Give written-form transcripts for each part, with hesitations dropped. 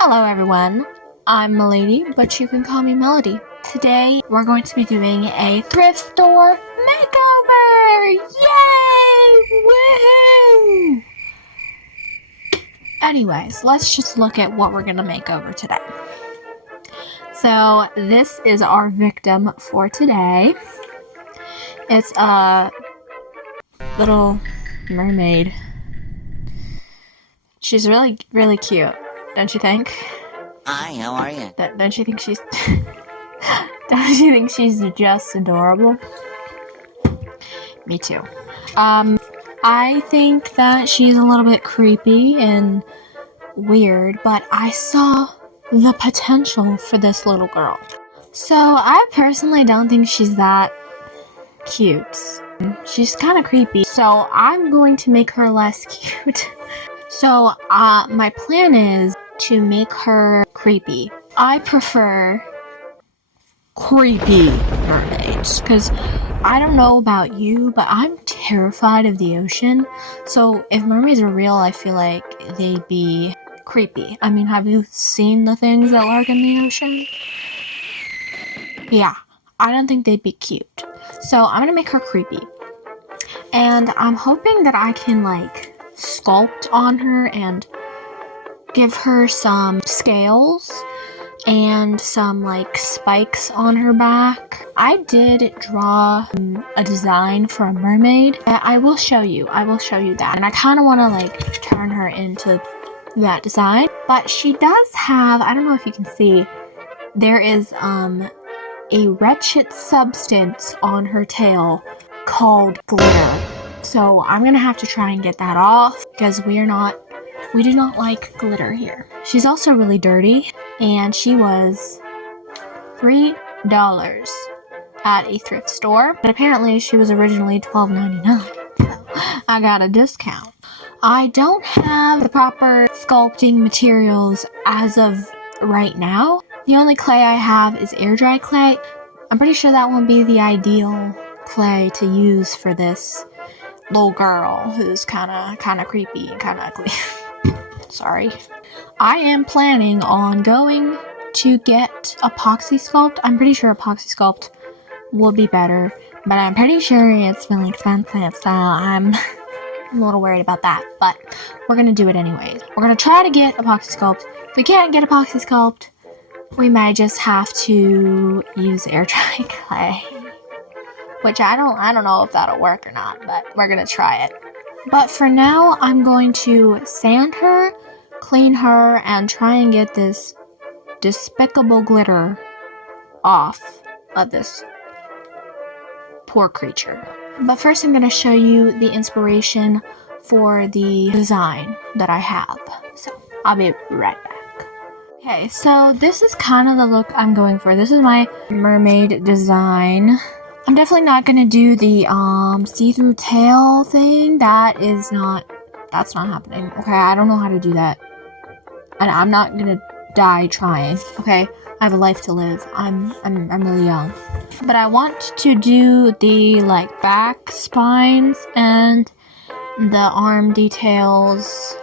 Hello everyone, I'm Milady, but you can call me Melody. Today we're going to be doing a thrift store makeover! Yay! Woohoo! Anyways, let's just look at what we're gonna make over today. So this is our victim for today. It's a little mermaid. She's really cute, don't you think? Hi, how are you? Don't you think she's don't you think she's just adorable? Me too. I think that she's a little bit creepy and weird, but I saw the potential for this little girl. So I personally don't think she's that cute. She's kind of creepy, so I'm going to make her less cute. So my plan is to make her creepy. I prefer creepy mermaids because I don't know about you, but I'm terrified of the ocean. So if mermaids are real, I feel like they'd be creepy. I mean, have you seen the things that lurk in the ocean? Yeah, I don't think they'd be cute. So I'm gonna make her creepy. And I'm hoping that I can sculpt on her and give her some scales and some spikes on her back. I did draw a design for a mermaid that I will show you that, and I kind of want to turn her into that design. But she does have, I don't know if you can see, there is a wretched substance on her tail called glitter. So I'm gonna have to try and get that off because we do not like glitter here. She's also really dirty, and she was $3 at a thrift store, but apparently she was originally $12.99, so I got a discount. I don't have the proper sculpting materials as of right now. The only clay I have is air dry clay. I'm pretty sure that won't be the ideal clay to use for this little girl who's kind of creepy and kind of ugly. Sorry. I am planning on going to get epoxy sculpt. I'm pretty sure epoxy sculpt will be better, but I'm pretty sure it's really expensive, so I'm a little worried about that, but we're gonna do it anyways. We're gonna try to get epoxy sculpt. If we can't get epoxy sculpt, we might just have to use air dry clay, which I don't know if that'll work or not, but we're gonna try it. But for now, I'm going to sand her, clean her, and try and get this despicable glitter off of this poor creature. But first I'm going to show you the inspiration for the design that I have. So I'll be right back. Okay, so this is kind of the look I'm going for. This is my mermaid design. I'm definitely not going to do the see-through tail thing. That's not happening. Okay, I don't know how to do that. And I'm not going to die trying. Okay, I have a life to live. I'm really young. But I want to do the back spines and the arm details.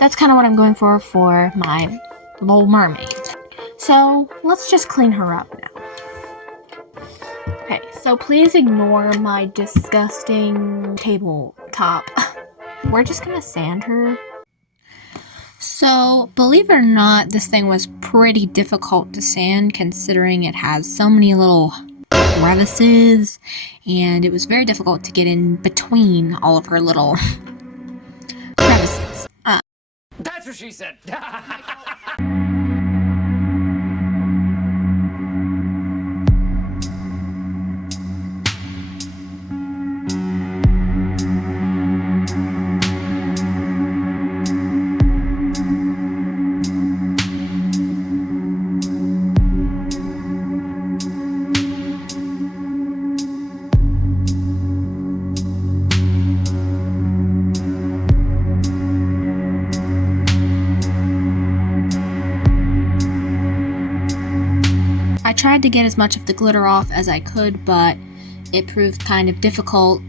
That's kind of what I'm going for my little mermaid. So let's just clean her up now. Okay, so please ignore my disgusting tabletop. We're just gonna sand her. So, believe it or not, this thing was pretty difficult to sand considering it has so many little crevices, and it was very difficult to get in between all of her little crevices. That's what she said. I tried to get as much of the glitter off as I could, but it proved kind of difficult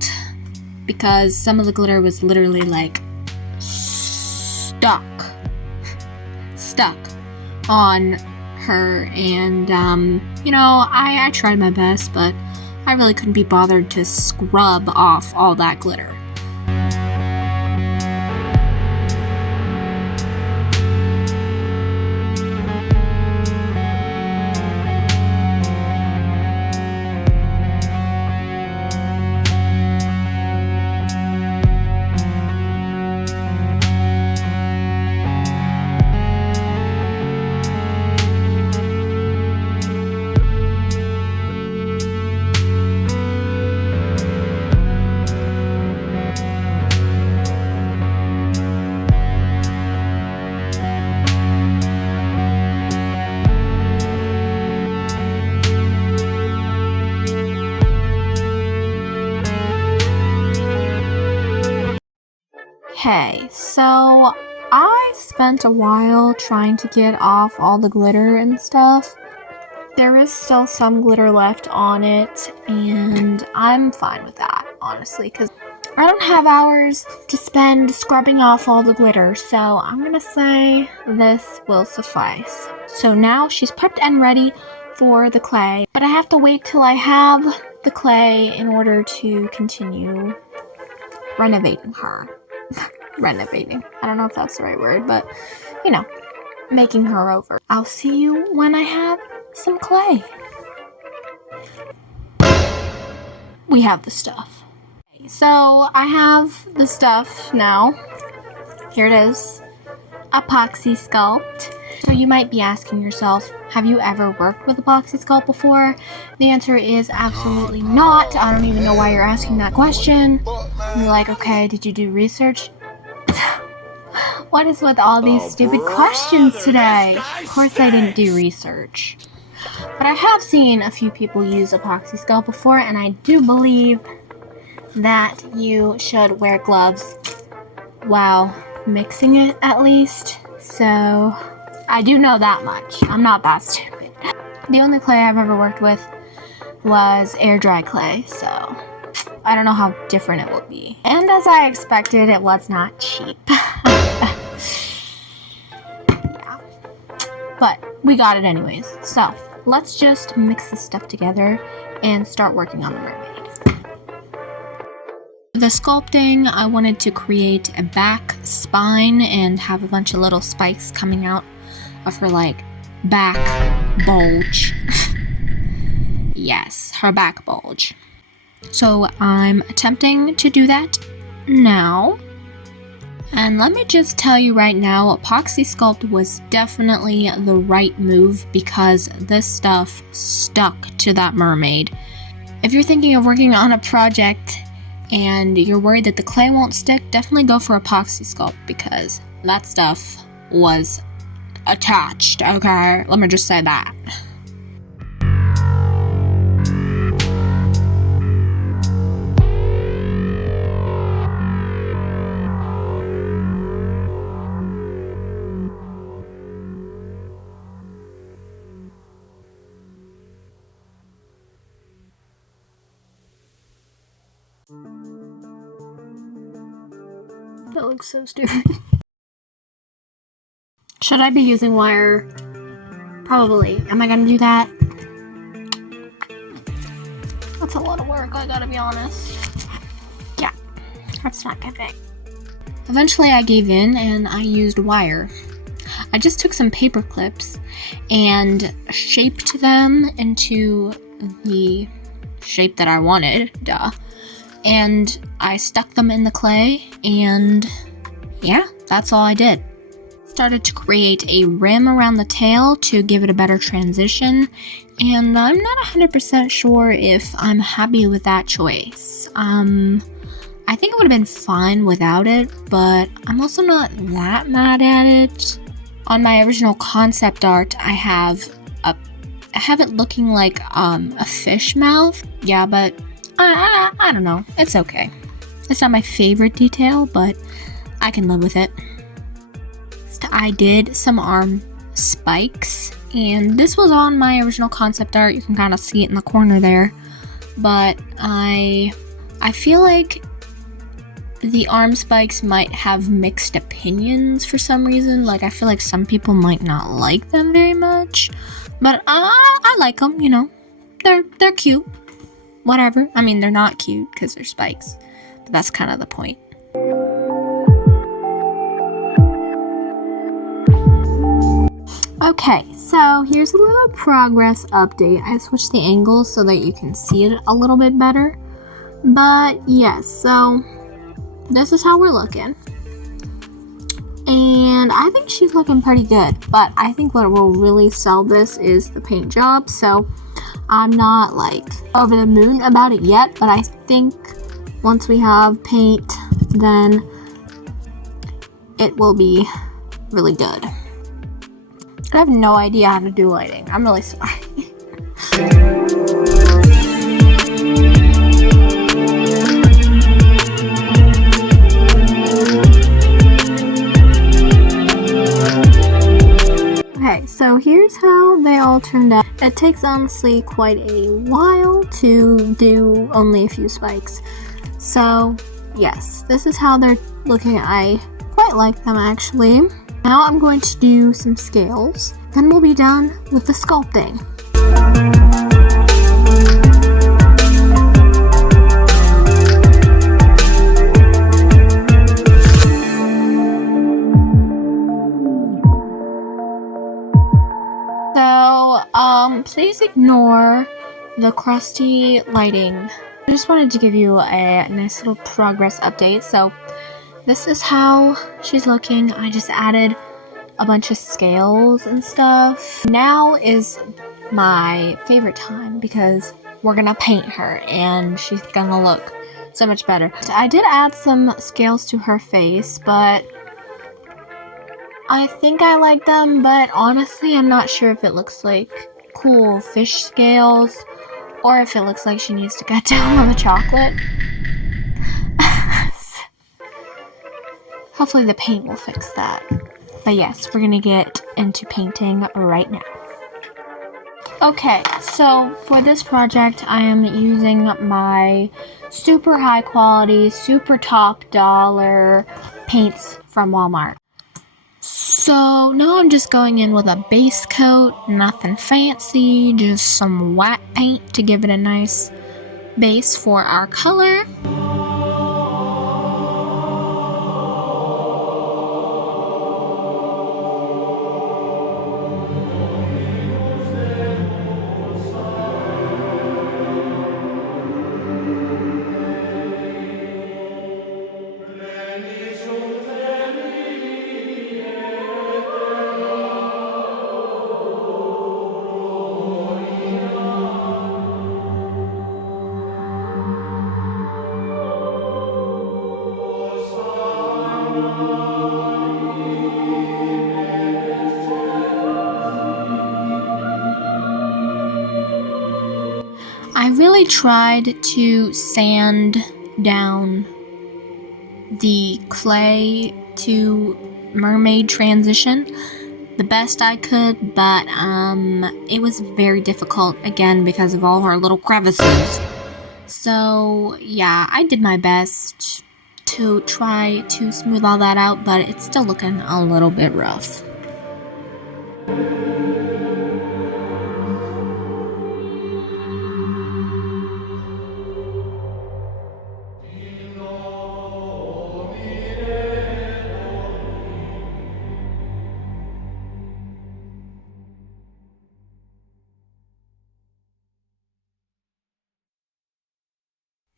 because some of the glitter was literally stuck. on her, and you know, I tried my best, but I really couldn't be bothered to scrub off all that glitter. Okay, so I spent a while trying to get off all the glitter and stuff. There is still some glitter left on it, and I'm fine with that, honestly, because I don't have hours to spend scrubbing off all the glitter, so I'm gonna say this will suffice. So now she's prepped and ready for the clay, but I have to wait till I have the clay in order to continue renovating her. Renovating. I don't know if that's the right word, but you know, making her over. I'll see you when I have some clay. We have the stuff. So I have the stuff now. Here it is. Epoxy sculpt. So you might be asking yourself, have you ever worked with epoxy sculpt before? The answer is absolutely not. I don't even know why you're asking that question. You're like, okay, did you do research? What is with all these stupid questions today? Of course I didn't do research. But I have seen a few people use epoxy sculpt before, and I do believe that you should wear gloves while mixing it, at least. So I do know that much. I'm not that stupid. The only clay I've ever worked with was air dry clay, so I don't know how different it will be. And as I expected, it was not cheap. Yeah. But we got it anyways. So let's just mix this stuff together and start working on the mermaid. For the sculpting, I wanted to create a back spine and have a bunch of little spikes coming out of her, like, back bulge. Yes, her back bulge. So I'm attempting to do that now. And let me just tell you right now, epoxy sculpt was definitely the right move because this stuff stuck to that mermaid. If you're thinking of working on a project and you're worried that the clay won't stick, definitely go for epoxy sculpt because that stuff was attached, okay? Let me just say that. That looks so stupid. Should I be using wire? Probably. Am I gonna do that? That's a lot of work, I gotta be honest. Yeah, that's not good big. Eventually I gave in and I used wire. I just took some paper clips and shaped them into the shape that I wanted, duh. And I stuck them in the clay, and yeah, that's all I did. Started to create a rim around the tail to give it a better transition, and I'm not 100% sure if I'm happy with that choice. I think it would have been fine without it, but I'm also not that mad at it. On my original concept art, I have it looking like a fish mouth. Yeah, but I don't know. It's okay. It's not my favorite detail, but I can live with it. So I did some arm spikes, and this was on my original concept art. You can kind of see it in the corner there. But I feel like the arm spikes might have mixed opinions for some reason. Like, I feel like some people might not like them very much, but I like them, you know. They're cute. Whatever. I mean, they're not cute because they're spikes, but that's kind of the point. Okay, so here's a little progress update. I switched the angles so that you can see it a little bit better. But yes, so this is how we're looking. And I think she's looking pretty good. But I think what will really sell this is the paint job. So I'm not like over the moon about it yet. But I think once we have paint, then it will be really good. I have no idea how to do lighting. I'm really sorry. Okay, so here's how they all turned out. It takes honestly quite a while to do only a few spikes. So yes, this is how they're looking. I quite like them actually. Now I'm going to do some scales, then we'll be done with the sculpting. So, please ignore the crusty lighting. I just wanted to give you a nice little progress update. So, this is how she's looking. I just added a bunch of scales and stuff. Now is my favorite time because we're gonna paint her and she's gonna look so much better. I did add some scales to her face, but I think I like them, but honestly I'm not sure if it looks like cool fish scales or if it looks like she needs to cut down on the chocolate. Hopefully the paint will fix that. But yes, we're gonna get into painting right now. Okay, so for this project, I am using my super high quality, super top dollar paints from Walmart. So now I'm just going in with a base coat, nothing fancy, just some white paint to give it a nice base for our color. I really tried to sand down the clay to mermaid transition the best I could, but it was very difficult again because of all her little crevices. So yeah, I did my best to try to smooth all that out, but it's still looking a little bit rough.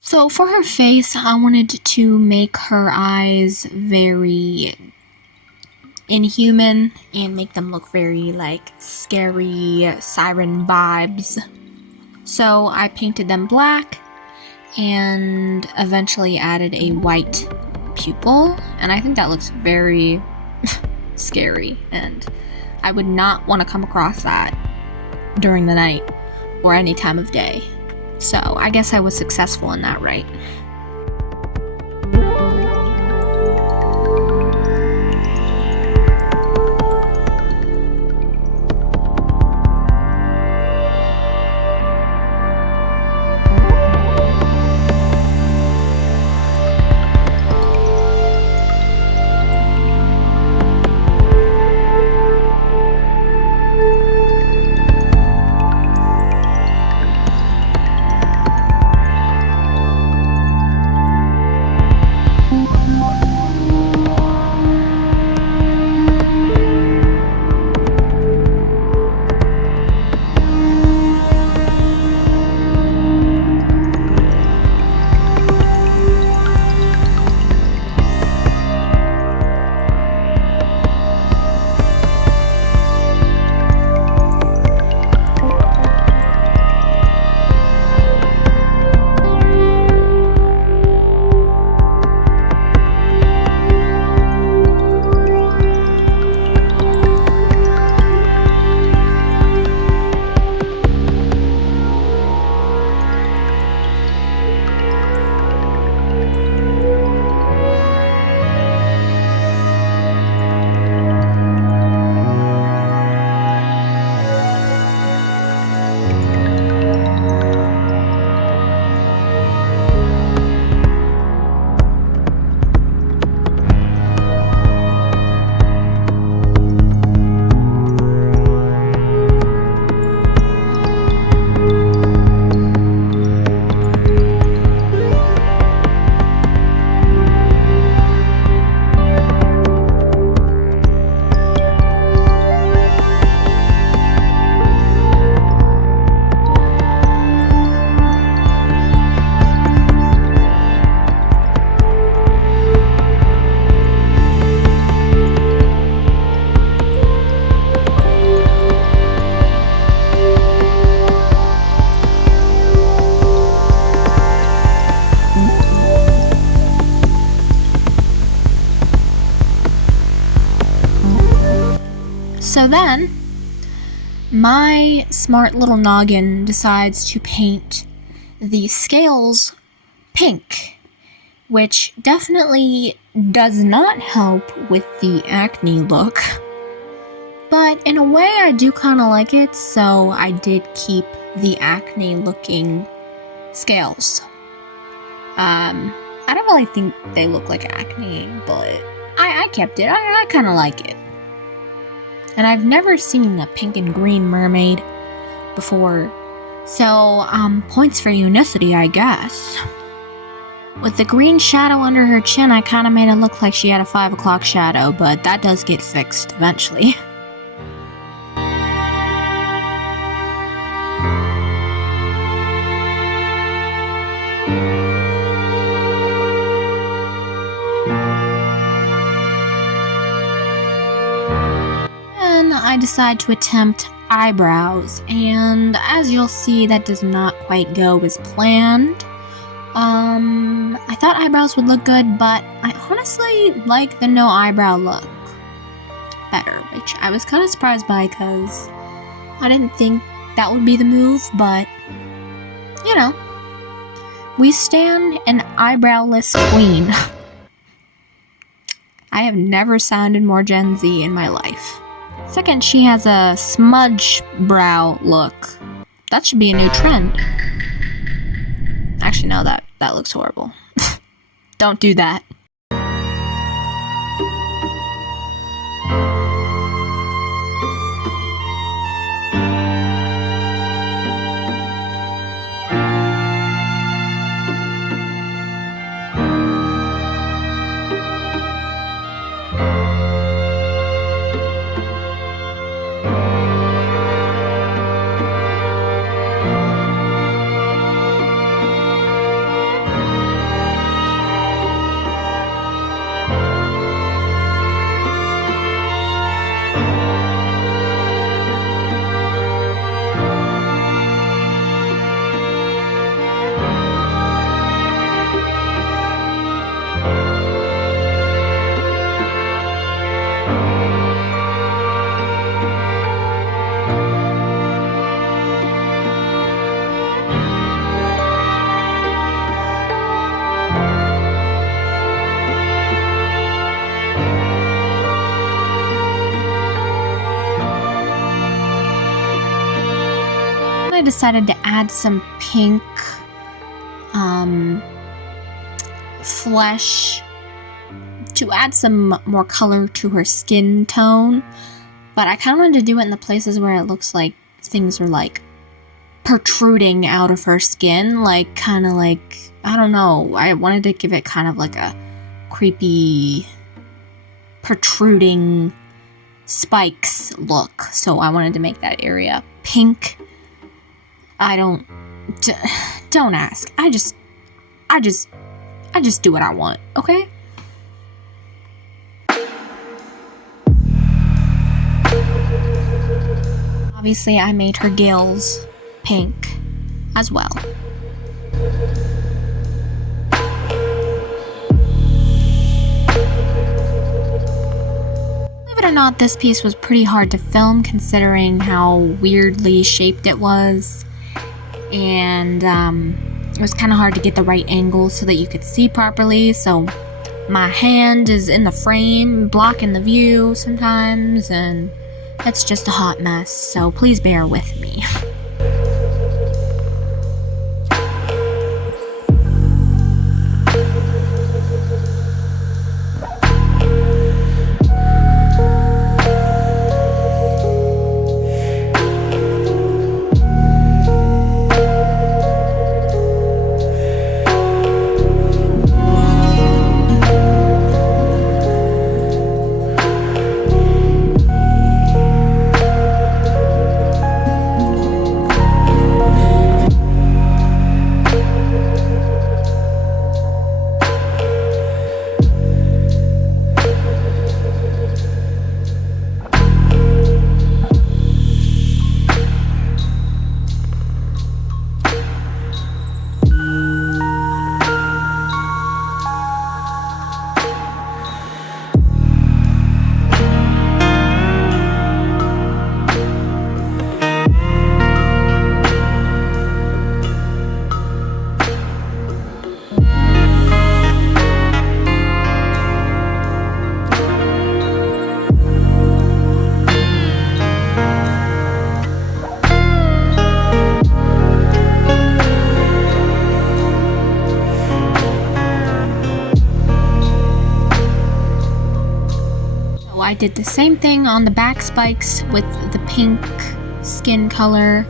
So for her face, I wanted to make her eyes very inhuman and make them look very like scary siren vibes. So I painted them black and eventually added a white pupil, and I think that looks very scary, and I would not want to come across that during the night or any time of day. So I guess I was successful in that, right? So then, my smart little noggin decides to paint the scales pink, which definitely does not help with the acne look. But in a way, I do kind of like it, so I did keep the acne-looking scales. I don't really think they look like acne, but I kept it. I kind of like it. And I've never seen a pink and green mermaid before, so points for unicity, I guess. With the green shadow under her chin, I kind of made it look like she had a 5 o'clock shadow, but that does get fixed eventually. Then I decide to attempt eyebrows, and as you'll see, that does not quite go as planned. I thought eyebrows would look good, but I honestly like the no eyebrow look better, which I was kind of surprised by because I didn't think that would be the move, but you know, we stand an eyebrowless queen. I have never sounded more Gen Z in my life. Second, she has a smudge brow look. That should be a new trend. Actually, no, that looks horrible. Don't do that. I decided to add some pink flesh to add some more color to her skin tone, but I kind of wanted to do it in the places where it looks like things are like protruding out of her skin, like kind of like, I don't know, I wanted to give it kind of like a creepy protruding spikes look, so I wanted to make that area pink. Don't ask. I just do what I want, okay? Obviously, I made her gills pink as well. Believe it or not, this piece was pretty hard to film considering how weirdly shaped it was. And it was kind of hard to get the right angle so that you could see properly, so my hand is in the frame blocking the view sometimes, and it's just a hot mess, so please bear with me. I did the same thing on the back spikes with the pink skin color.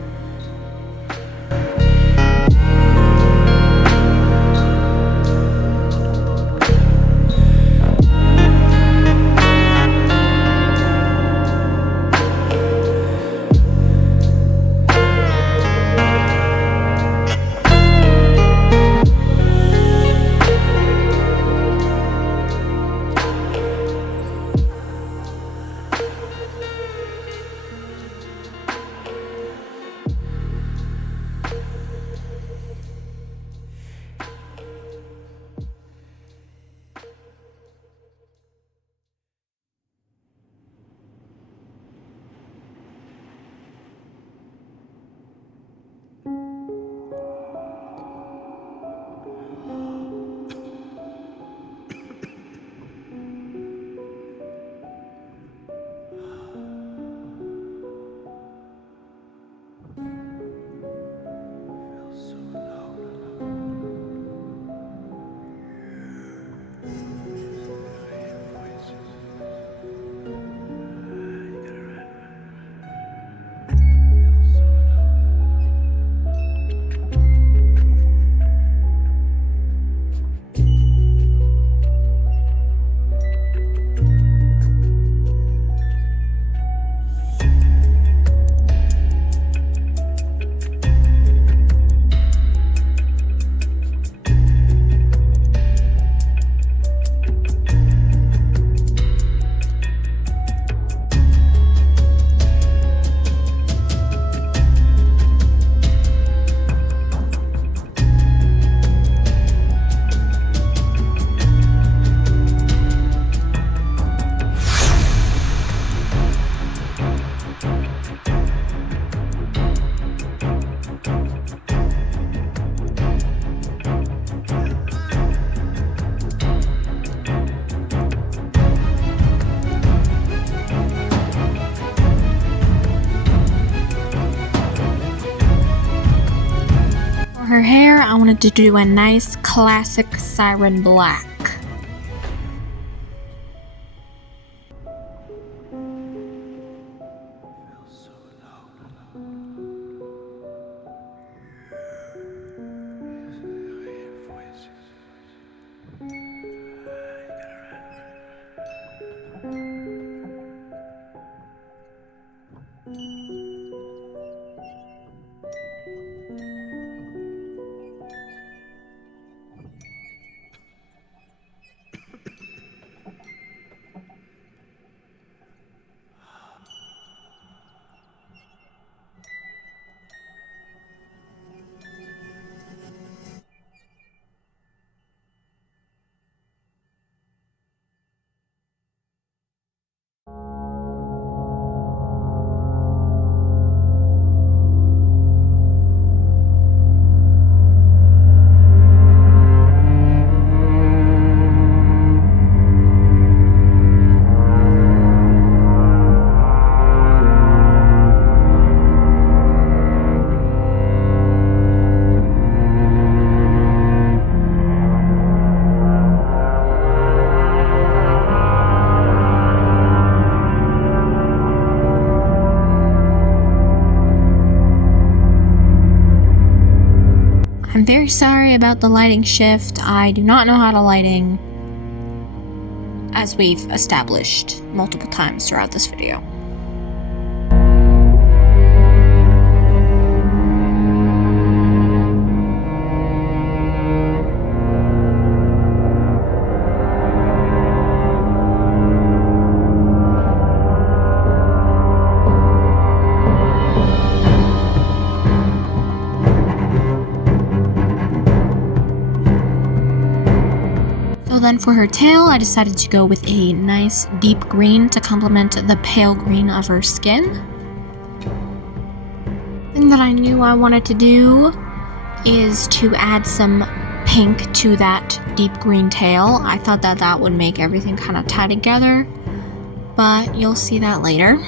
Her hair, I wanted to do a nice classic siren black. I'm very sorry about the lighting shift. I do not know how to lighting, as we've established multiple times throughout this video. Then for her tail, I decided to go with a nice deep green to complement the pale green of her skin. The thing that I knew I wanted to do is to add some pink to that deep green tail. I thought that that would make everything kind of tie together, but you'll see that later.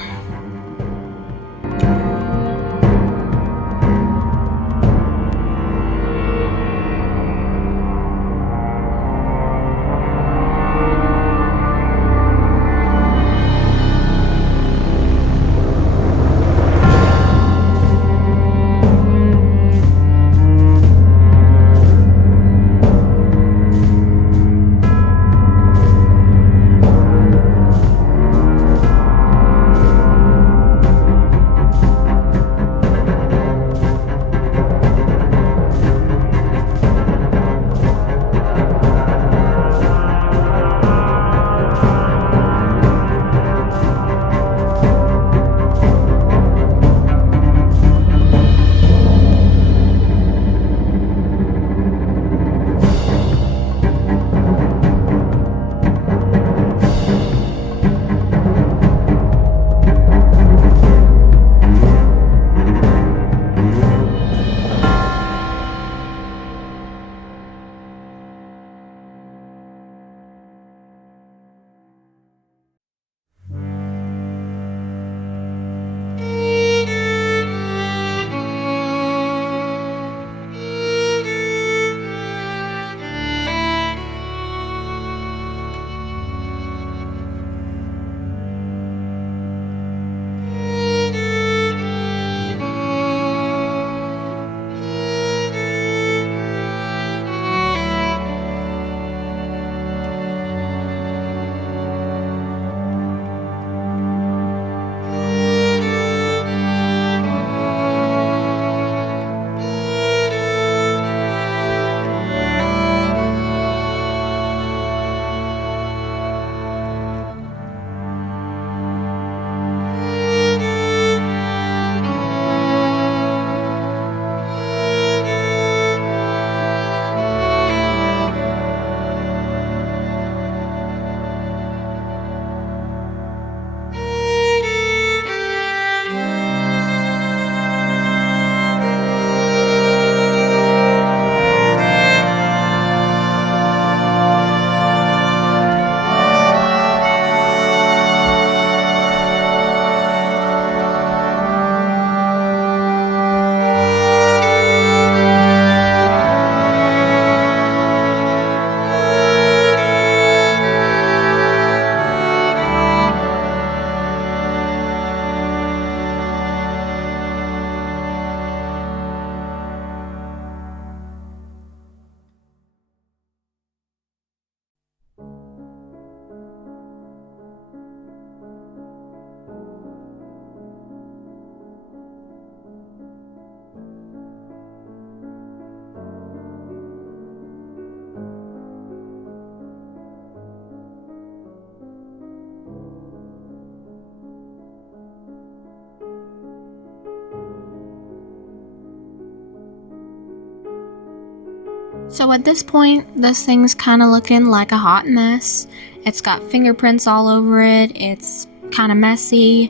So at this point, this thing's kind of looking like a hot mess. It's got fingerprints all over it. It's kind of messy.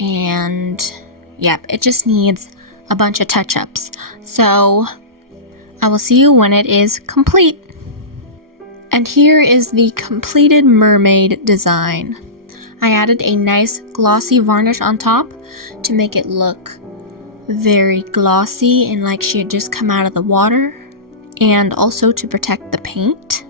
And yep, it just needs a bunch of touch-ups. So I will see you when it is complete. And here is the completed mermaid design. I added a nice glossy varnish on top to make it look very glossy and like she had just come out of the water, and also to protect the paint.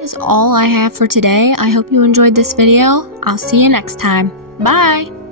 Is all I have for today. I hope you enjoyed this video. I'll see you next time. Bye!